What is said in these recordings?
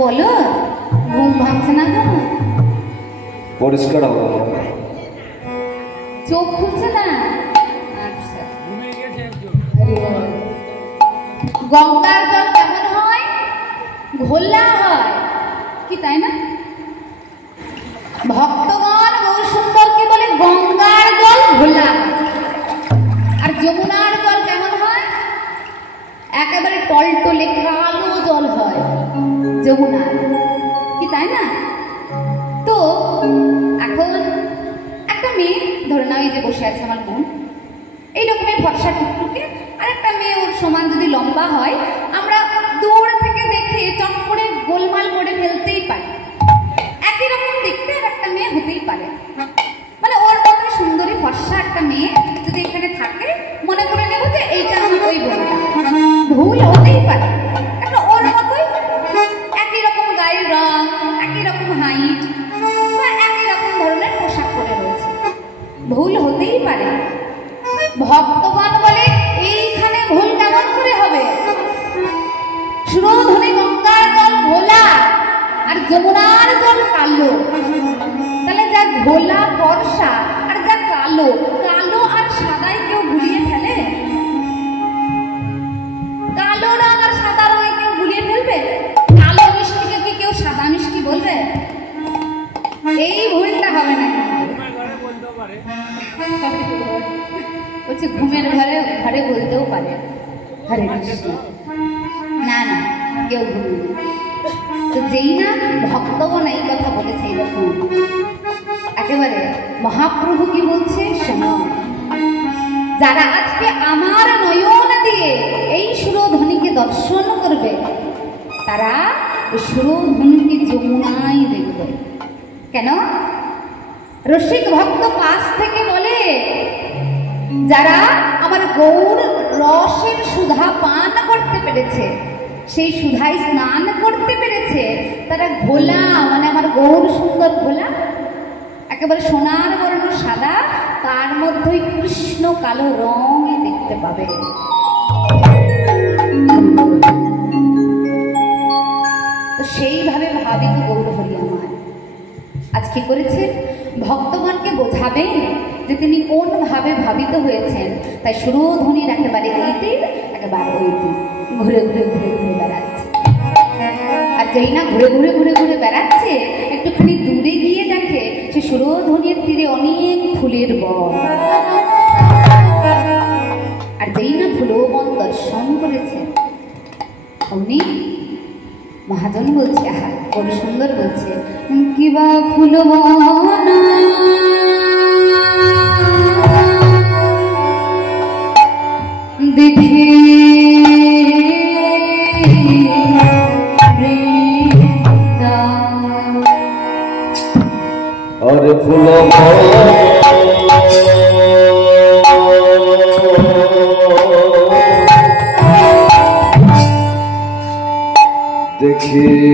বলো, ঘুম ভাঙছে না কেন? পরিষ্কার হবে, চোখ খুলছে না? আচ্ছা, গঙ্গার জল কেমন হয়? ঘোলা হয় কি, তাই না? ভক্তগণ গৌর সুন্দরকে বলে গঙ্গার জল ঘোলা, আর যমুনার জল কেমন হয়? একেবারে টলটলে কালো জল হয় যমুনার, কি তাই না? তো এখন একটা মেয়ে ধরে নাও, এই যে বসে আছে আমার বোন, এইরকমের ফর্সা টুকটুকে, আর একটা মেয়ে ওর সমান যদি লম্বা হয়, আমরা দূর থেকে দেখে চট করে গোলমাল করে ফেলতেই পারি। একই রকম দেখতে আর একটা মেয়ে হতেই পারে, মানে ওর মতো সুন্দরী ফর্সা একটা মেয়ে যদি এখানে থাকে, মনে করে নেব যে এইটা আমার ওই বোনটা। ভুল হতেই পারে, কারণ ওর মতোই একই রকম গায়ের রং, একই রকম হাইট বা একই রকম ধরনের পোশাক পরে রয়েছে, ভুল হতেই পারে। ভক্তগণ বলে এইখানে ভুল কেমন করে হবে? সুরধনে গঙ্গার জল ঘোলা আর যমুনার জল কালো, তাহলে যা ঘোলা ফর্সা আর যা কালো, কালো আর সাদায় কেউ গুলিয়ে ফেলে? কালো রং আর সাদা রঙে কেউ গুলিয়ে ফেলবে? কালো মিষ্টিকে কি কেউ সাদা মিষ্টি বলবে? এই ভুলটা হবে না। বলছে ঘুমের ঘরে ঘরে বলতেও পারে হরে কৃষ্ণ, না না কেউ ঘুমে। তো যেই না ভক্তগণ এই কথা বলেছে, এইরকম একেবারে মহাপ্রভু কি বলছে শোনো, যারা আজকে আমার নয়ন দিয়ে এই সুরধ্বনিকে দর্শন করবে, তারা সুরধ্বনিকে যমুনায় দেখবে। কেন? রসিক ভক্ত পাশ থেকে বলে, যারা আমার গৌর রসের সুধা পান করতে পেরেছে, সেই সুধায় স্নান করতে পেরেছে, তারা ঘোলা, মানে আমার গৌর সুন্দর ঘোলা, একেবারে সোনার বর্ণ সাদা, তার মধ্যেই কৃষ্ণ কালো রঙে দেখতে পাবে। তো সেইভাবে ভাবিত গৌর হরি আমার আজ কি করেছে? ভক্তগণকে বোঝাবেন যে তিনি কোন ভাবে ভাবিত হয়েছেন। তাই সুরধ্বনির একেবারে এইতে একেবারে ওইতে ঘুরে ঘুরে ঘুরে ঘুরে বেড়াচ্ছে। আর যেই না ঘুরে ঘুরে ঘুরে ঘুরে বেড়াচ্ছে, একটুখানি দূরে গিয়ে দেখে সে সুরধ্বনির তীরে অনেক ফুলের বন, আর যেই না ফুলবন দর্শন করেছে, অমনি মহাজন বলছে, আহা খুব সুন্দর বলছে, কিবা ফুলবন দেখে আর ফুল দেখে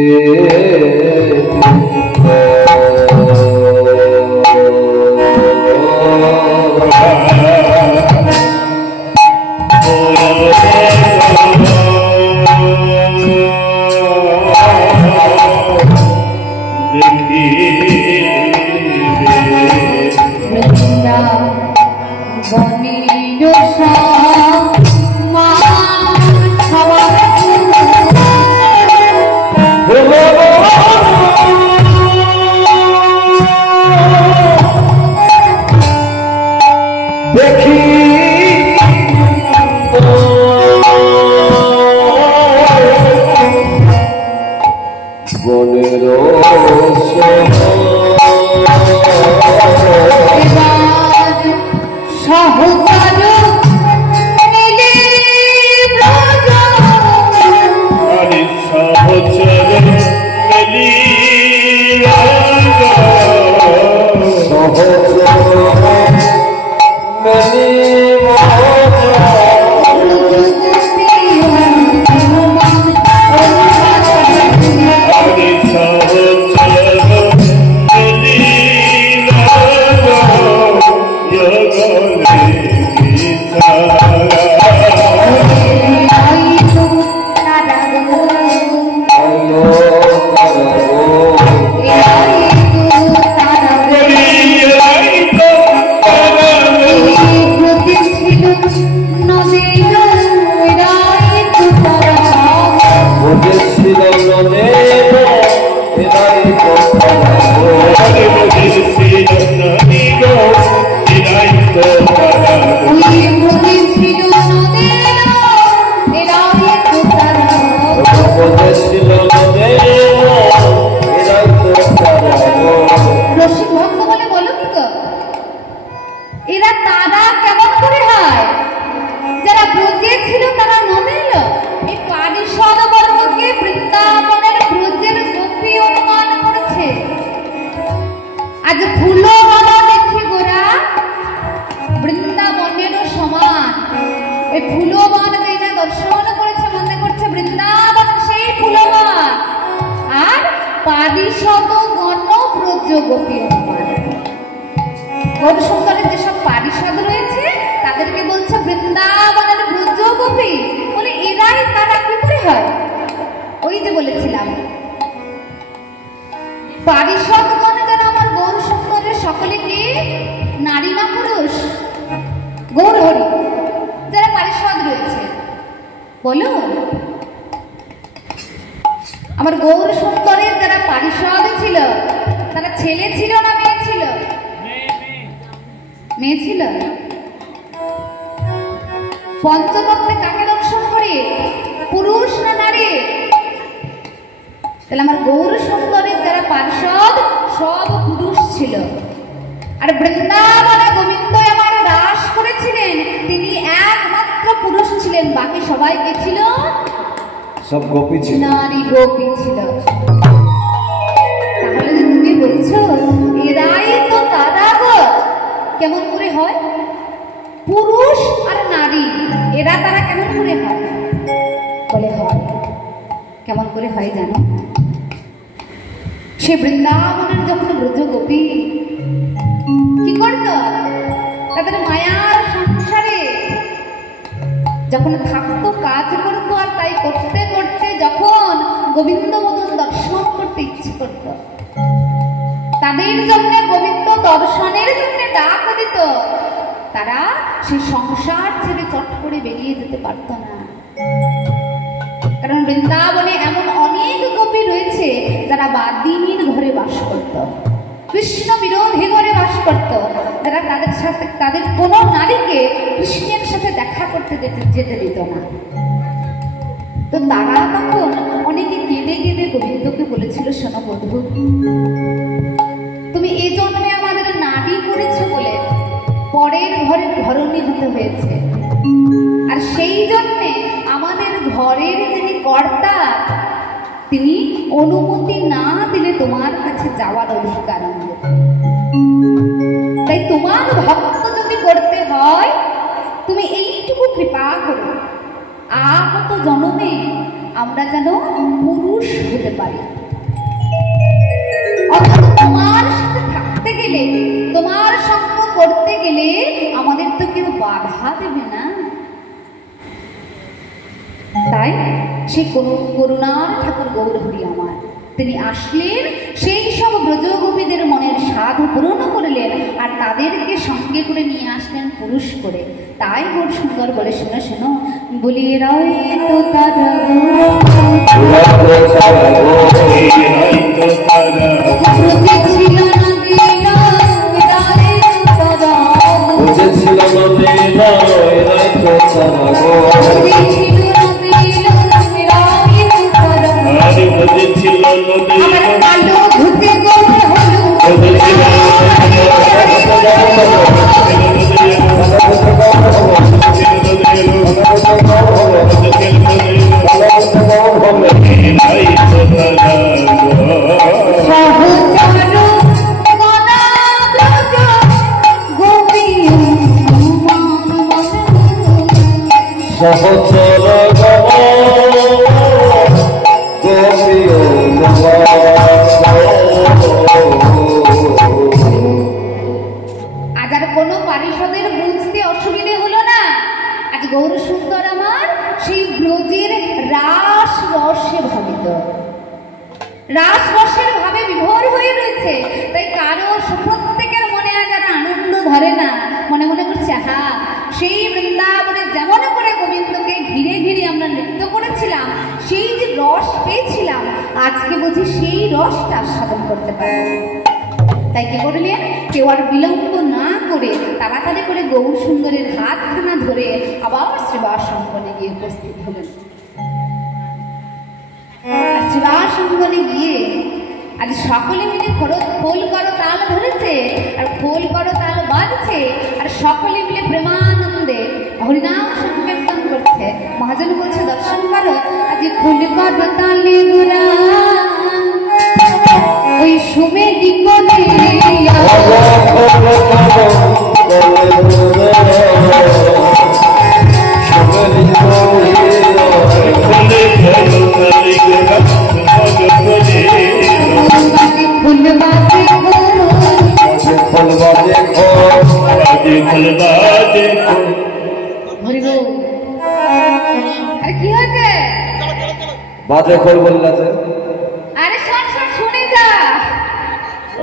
রসিক ভক্ত বলে বলো কি গো, এরা তারা কেমন করে হয়? যারা ব্রজে ছিল তারা নদে এলো। এই পারিষদ বর্গকে বৃন্দাবনের ব্রজের গোপী অনুমান করেছে। আজ ফুলো বাবা দেখি গোরা বৃন্দাবনেরও সমান। এই ফুলবান না দর্শন করেছে, মনে করছে বৃন্দাবন সেই ফুলবান, আর পারিষদ গণ ব্রজ গোপী অনুমান। গৌরসুন্দরের যেসব পারিষদ রয়েছে তাদেরকে বলছে বৃন্দাবনের ব্রজ গোপী, বলে এরাই তারা কি করে হয়? ওই যে বলেছিলাম পারিষদগণ যারা আমার গৌরসুন্দরের সকলে কি নারী না পুরুষ? গৌরহরি যারা পারিষদ রয়েছে বলো, আমার গৌরসুন্দরের যারা পারিষদ ছিল তারা ছেলে ছিল না মেয়ে ছিল? মেয়ে ছিল। পঞ্চতত্ত্বে কাকে দর্শন করে, পুরুষ না নারী? তাহলে আমার গৌরসুন্দরের যারা পার্ষদ সব পুরুষ ছিল। আর বৃন্দাবনে গোবিন্দ আমার রাস করেছিলেন, তিনি একমাত্র পুরুষ ছিলেন, বাকি সবাই কে ছিল? সব গোপী ছিল, নারী গোপী ছিল। তাহলে যে তুমি বলছো এরাই তো তারা গো, কেমন করে হয়? পুরুষ আর নারী এরা তারা কেমন করে হয়? বলে হয়। কেমন করে হয় জানো? সে বৃন্দাবনের যখন ব্রজ গোপী কি করত, তাদের মায়ার সংসারে যখন থাকতো কাজ করতো, আর তাই করতে করতে যখন গোবিন্দ মদন দর্শন করতে ইচ্ছে করত, তাদের জন্য গোবিন্দ দর্শনের জন্য ডাক দিত, তারা সেই সংসার ছেড়ে চট করে বেরিয়ে যেতে পারত না। কারণ বৃন্দাবনে এমন অনেক গোপী রয়েছে যারা বাদিনীর ঘরে বাস করত, কৃষ্ণ বিরোধী ঘরে বাস করত, যারা তাদের সাথে তাদের কোন নারীকে কৃষ্ণের সাথে দেখা করতে যেতে দিত না। তো তারা তখন অনেকে কেঁদে কেঁদে গোবিন্দকে বলেছিল, শোনো বন্ধু, তুমি এই জন্মে আমাদের নারী করেছো বলে পরের ঘরের ঘরণী হতে হয়েছে, আর সেই জন্যে আমাদের ঘরের যিনি কর্তা তিনি অনুমতি না দিলে তোমার কাছে যাওয়ার অধিকার আমাদের। তাই তোমার ভক্ত যদি করতে হয় তুমি এইটুকু কৃপা করো, আগত জন্মে আমরা যেন পুরুষ হতে পারি। অর্থাৎ তোমার সাথে থাকতে গেলে, তোমার সঙ্গ করতে গেলে আমাদের তো কেউ বাধা দেবে না। তাই সেই করুণার ঠাকুর গৌরহরি আমার, তিনি আসলেন, সেই সব ব্রজগোপীদের মনের সাধ পূরণ করলেন, আর তাদেরকে সঙ্গে করে নিয়ে আসলেন পুরুষ করে। তাই গৌর সুন্দর বলে, শোনো শোনো, বলি রায় তো তারা আজকে বুঝি সেই রসটা আস্বাদন করতে পারে। তাই কি করলেন, কেউ আর বিলম্ব না করে তাড়াতাড়ি করে গৌর সুন্দরের হাতখানা ধরে আবার শ্রীবাস অঙ্গনে গিয়ে উপস্থিত হলেন। আর শিবাসঙ্গনে গিয়ে আজ সকলে মিলে খোল করো তাল ধরেছে আর খোল করো তাল বাজছে আর সকলে মিলে প্রেমানন্দে হরিনাম সংকীর্তন করছে। মহাজন বলছে দর্শন করো আজ খোল করো তালে গোরা ওই সুমে দিগনে কি হয়েছে বাজে খোল বললাছে। আরে শোন শোন শুনে যা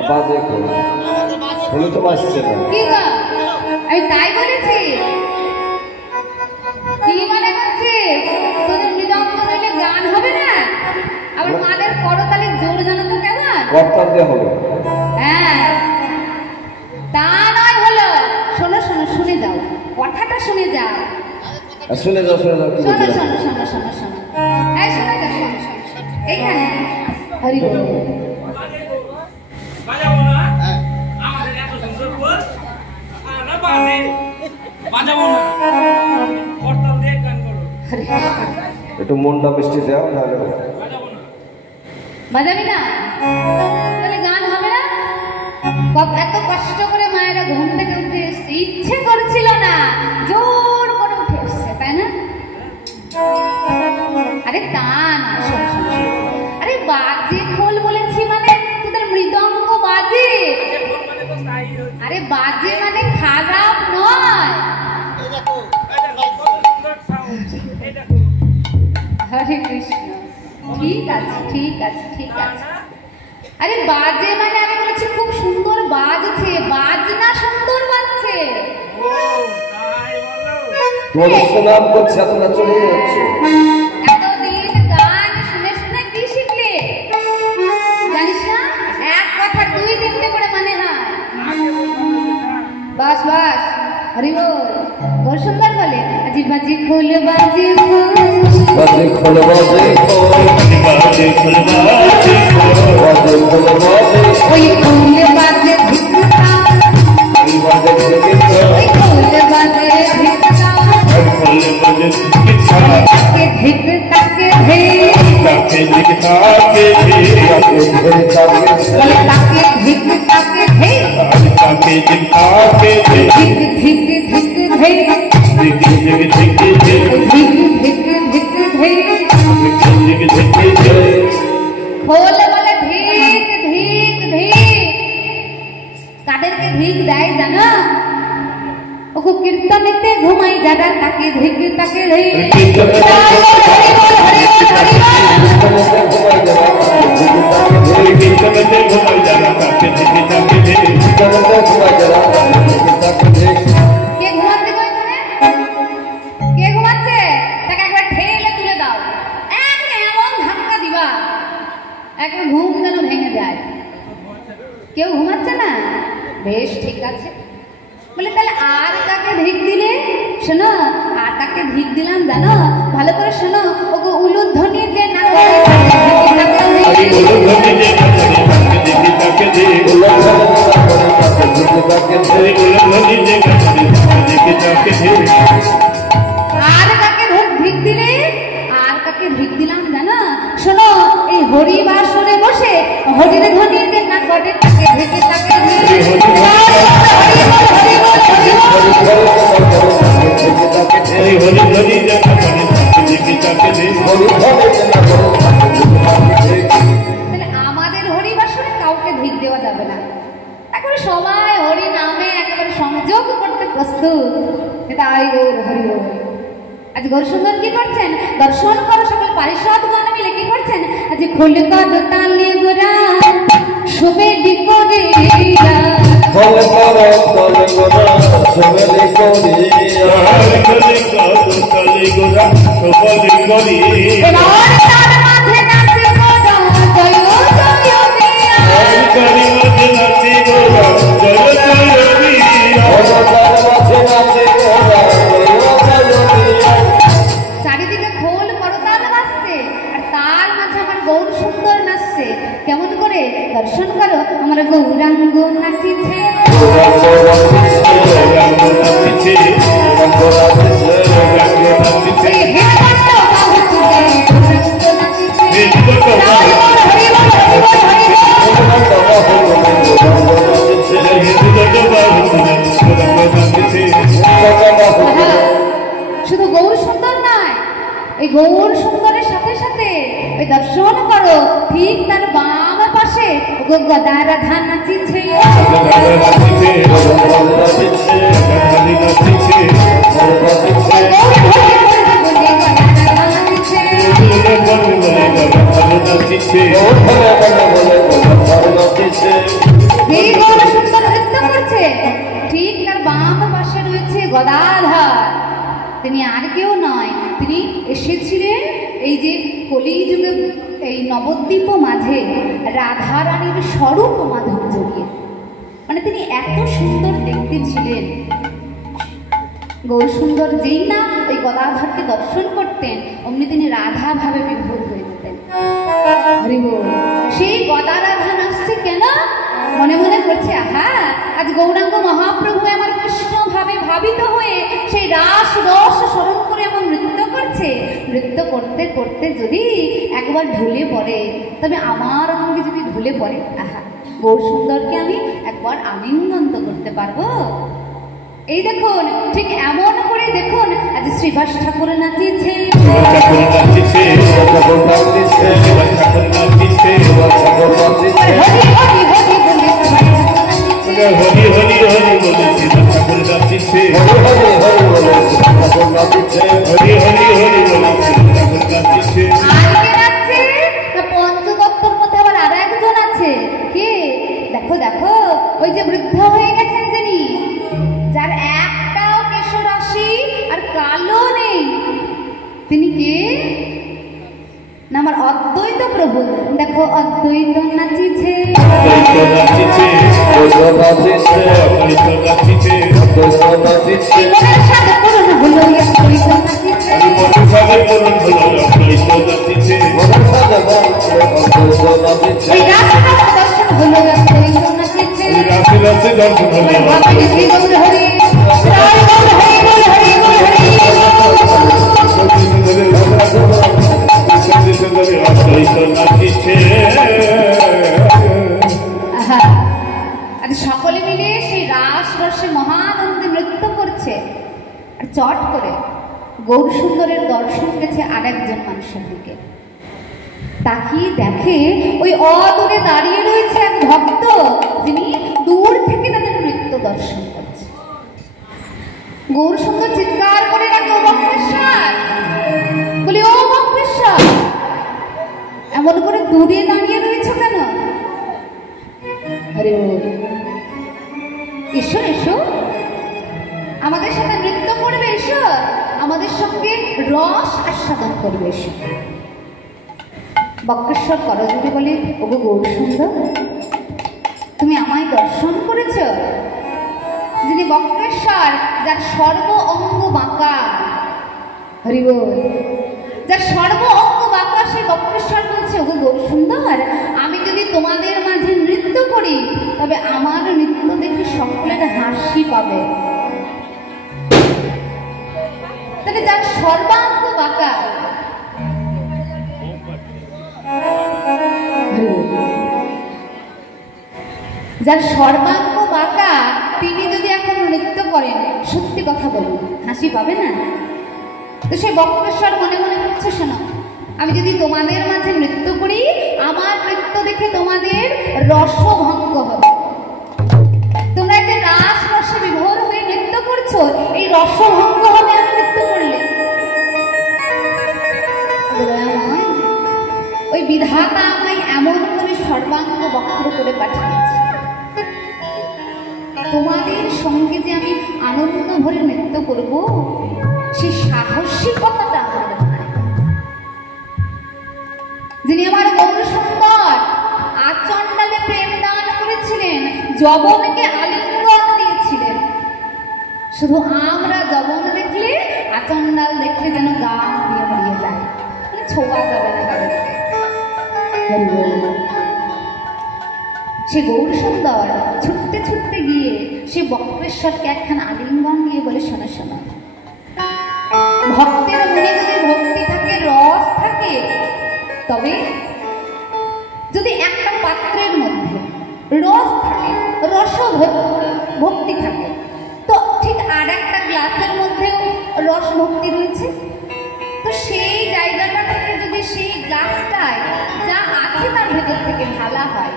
বাজে খোল শুনে তো বাজছে না। কি গো আমি তাই বলেছি কি মনে করছিস তোদের মৃদঙ্গ হইলে গান হবে না আবার মাদের করতালে জোর জানো তো কেমন করতাল দিয়ে হবে। হ্যাঁ তা নয় হলো শোনো শোনো শুনে যাও কথাটা শুনে যাও শুনে যাও শুনে যাও কি শোনো বলছে। শোনো শোনো শোনো শোনো এই শোনো যাও শোনো শোনো এইখানে হরি বল বাজাবো না আমাদের এত সুন্দর বল আমরা বাজাবো না করতাল দিয়ে গান করো একটু মনটা মিষ্টি দাও নাহলে বাজাবো না বাজাবি না তাহলে গান হবে না এত কষ্ট করে মায়েরা ঘুম থেকে উঠে এসছে ইচ্ছে করছিল না জোর করে উঠে এসছে তাই না আরে তা না শোন শোন শোন। আরে বাজে খোল বলেছি মানে তোদের মৃদঙ্গ বাজে আরে বাজে মানে খারাপ নয় হরে কৃষ্ণ ঠিক আছে ঠিক আছে ঠিক আছে আরে বাজে মানে আমি বলছি খুব সুন্দর বাজছে বাজনা সুন্দর বাজছে তোমাদের সুনাম করছে তোমরা চলে যাচ্ছে। এতদিন গান শুনে শুনে কি শিখলে জানিস না এক কথা দুই তিনটে করে মানে হয় বাস বাস হরি বল বল সুন্দর বলে আজি বাজি খোল বাজি বাজে খোল বাজে বাজে খোল বাজে বাজে খোল বাজে ওই খোল বাজে ধিকতা বাজে ধিকতা ওই খোল বাজে ধিকতা খোল বাজে কিছা কে ধিকতা কে হে তাকে দিখা কে বলে তাকে ধিকতা কে হে তাকে দিখা কে ধিক ধিক ধিক হে দিক দিক দিক দিক ধিক ধিক ধিক হে দিক দিক দিক খোল বলে ধিক ধিক ধিক কাদেরকে ধিক দেয় জানো ওকে কীর্তনেতে ঘুমাই যারা তাকে ধিক তাকে ধিক কীর্তনতে ঘুমাই যারা তাকে দিকে তাকে দে কে ঘুমাচ্ছে গো এখানে কে ঘুমাচ্ছে তাকে একবার ঠেলে তুলে দাও এমন ধাক্কা দিবা একবার ঘুম যেন ভেঙে যায় কেউ ঘুমাচ্ছে না বেশ ঠিক আছে বলে তাহলে আর কাকে ধিক দিলে শোনো আর কাকে ধিক দিলাম জানো ভালো করে শোনো ওগো উলুধ্বনি যে না করে তাকে দে আর কাকে ধিক দিলে আর কাকে ধিক দিলাম জানো শোনো এই হরি বাসরে বসে হরির ধ্বনি যে না করে তাকে ধিকে তাকে তাহলে আমাদের হরি বাসরে কাউকে ধিক দেওয়া যাবে না একেবারে সবাই হরি নামে একেবারে সংযোগ করতে প্রস্তুত এটা আই গৌর হরি গৌর আজ গৌর সুন্দর কি করছেন দর্শন করো সকল পারিষদ গণ মিলে কি করছেন আজ খোল কর তালে গোরা শুভে ডিকরে খোল কর তালে গোরা শুভে ডিকরে এবার তার মাঝে নাচে গোরা জয় চারিদিকে খোল করতাল বাজছে আর তার মাঝে আমার দর্শন করো আমার গৌরাঙ্গ নাচিছে শুধু গৌর সুন্দর নয়, এই গৌর সুন্দরের সাথে সাথে ওই দর্শন করো ঠিক তার বাম পাশে গদা রাধা নাচিছে এই গৌর সুন্দর নৃত্য করছে ঠিক তার বাম পাশে রয়েছে গদাধর। তিনি আর কেউ নয়, তিনি এসেছিলেন এই যে কলিযুগে এই নবদ্বীপ মাঝে রাধারানীর স্বরূপ মাধুর্য নিয়ে। মানে তিনি এত সুন্দর দেখতে ছিলেন। গৌর সুন্দর যেই না ওই গদাধরকে দর্শন করতেন অমনি তিনি রাধা ভাবে বিভোর হয়ে যেতেন। হরি বল। সেই গদা রাধা নাচছে কেন? মনে মনে করছে আহা আজ গৌরাঙ্গ মহাপ্রভু আমার কৃষ্ণ ভাবে ভাবিত হয়ে সেই রাস রস স্মরণ করে এমন নৃত্য করছে। নৃত্য করতে করতে যদি একবার ঢলে পড়ে, তবে আমার অঙ্গে যদি ঢলে পড়ে, আহা গৌর সুন্দরকে আমি একবার আলিঙ্গন তো করতে পারবো। এই দেখুন ঠিক এমন করে দেখুন আজ শ্রীবাস ঠাকুর নাচিছে পঞ্চতত্ত্বর মধ্যে আবার আর একজন আছে কে? দেখো দেখো ওই যে বৃদ্ধ হয়ে গেছেন যিনি, যার একটাও কেশরাশি আর কালো নেই, তিনি কে? না আমার অদ্বৈত প্রভু। দেখো অদ্বৈত নাচিছে জীবনের সাথে পূরণ হলো অদ্বৈত নাচিছে এই রাস্তা দর্শন হলো অদ্বৈত নাচিছে হরি গৌর হরি জয় গৌর হরি গৌর হরি গৌর হরি আজ সকলে মিলে সেই রাস রসে মহানন্দে নৃত্য করছে। আর চট করে গৌর সুন্দরের দর্শন গেছে আরেকজন মানুষের দিকে। তাকিয়ে দেখে ওই অদূরে দাঁড়িয়ে রয়েছে এক ভক্ত, যিনি দূর থেকে তাদের নৃত্য দর্শন করছে। গৌর সুন্দর চিৎকার করে ডাকে ও বক্রেশ্বর, বলি ও বক্রেশ্বর এমন করে দূরে দাঁড়িয়ে রয়েছে কেন? আরে এসো এসো আমাদের সাথে নৃত্য করবে, এসো আমাদের সঙ্গে রস আস্বাদন করবে, এসো। বক্রেশ্বর করজোড়ে বলে ওগো গৌর সুন্দর, তুমি আমায় দর্শন করেছ? যিনি বক্রেশ্বর, যার সর্ব অঙ্গ বাঁকা, হরি বল, যার সর্ব অঙ্গ বাঁকা, সেই বক্রেশ্বর বলছে ওগো গৌর সুন্দর, আমি যদি তোমাদের মাঝে নৃত্য করি তবে আমার নৃত্য দেখে সকলের হাসি পাবে। তবে যার সর্বাঙ্গ বাঁকা, যার সর্বাঙ্গ বাঁকা, তিনি যদি এখন নৃত্য করেন, সত্যি কথা বলুন হাসি পাবে না? তো সেই বক্রেশ্বর মনে মনে করছে শোনো, আমি যদি তোমাদের মাঝে নৃত্য করি আমার নৃত্য দেখে তোমাদের রসভঙ্গ হবে। তোমরা একটা রাস রসে বিভোর হয়ে নৃত্য করছো, এই রসভঙ্গ হবে আমি নৃত্য করলে। ওই বিধাতা আমায় এমন করে সর্বাঙ্গ বক্র করে পাঠিয়েছে, তোমাদের সঙ্গে যে আমি আনন্দ ভরে নৃত্য করব, সেই সাহসিকতাটা আমার নাই। যিনি আমার গৌর সুন্দর আচণ্ডালে প্রেম দান করেছিলেন, যবনকে আলিঙ্গন দিয়েছিলেন, শুধু আমরা যবন দেখলে, আচণ্ডাল দেখলে যেন গা দিয়ে বেরিয়ে যায়, ছোঁয়া যাবে না তাদেরকে। সে গৌর সুন্দর ছুটতে ছুটতে গিয়ে সে বক্রেশ্বরকে একখানা আলিঙ্গন দিয়ে বলে, শোনো শোনো, ভক্তের মনে যদি ভক্তি থাকে, রস থাকে, তবে যদি একটা পাত্রের মধ্যে রস থাকে, রস ভক্তি থাকে, তো ঠিক আর একটা গ্লাসের মধ্যেও রস ভক্তি রয়েছে। তো সেই জায়গাটা থেকে যদি সেই গ্লাসটায় যা আছে তার ভেতর থেকে ঢালা হয়,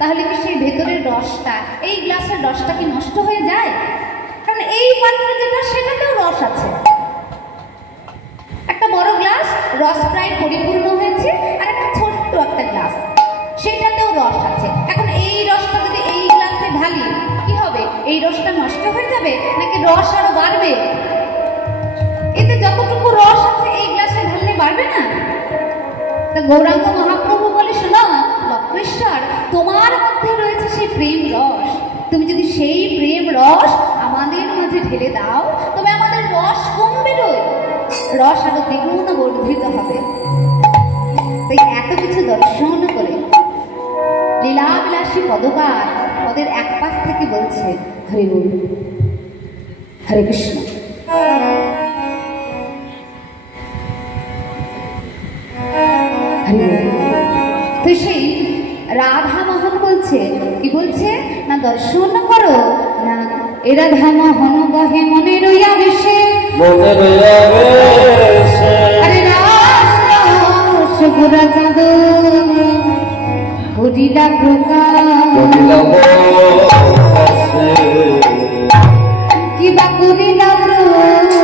তাহলে কি সেই ভেতরের রসটা, এই গ্লাসের রসটা কি নষ্ট হয়ে যায়? কারণ এই পাত্রে যেটা সেটাতেও রস আছে। একটা বড় গ্লাস, রস প্রায় পরিপূর্ণ হয়েছে, আর একটা ছোট্ট একটা গ্লাস, সেটাতেও রস আছে। এখন এই রসটা যদি এই গ্লাসে ঢালি, কি হবে? এই রসটা নষ্ট হয়ে যাবে নাকি রস আরো বাড়বে? এতে যতটুকু রস আছে এই গ্লাসে ঢাললে বাড়বে না? তা গৌরাঙ্গ মহাপ্রভু বলে, শোনো বক্রেশ্বর, তোমার মধ্যে রয়েছে সেই প্রেম রস, তুমি যদি সেই প্রেম রস আমাদের মাঝে ঢেলে দাও, তবে আমাদের রস কমবে নয়, রস আরো দ্বিগুণ বর্ধিত হবে। তাই এত কিছু দর্শন করে লীলাবিলাসী পদকার পদের এক পাশ থেকে বলছে, হরে বল, হরে কৃষ্ণ। তো সেই রাধা মোহন বলছে, কি বলছে না, দর্শন করো না, এ রাধা মোহন বহে মনে রইয়া বেশে, আরে রাস গোরা চাঁদ করিলা প্রকাশ, কিবা করিলা প্রকাশ।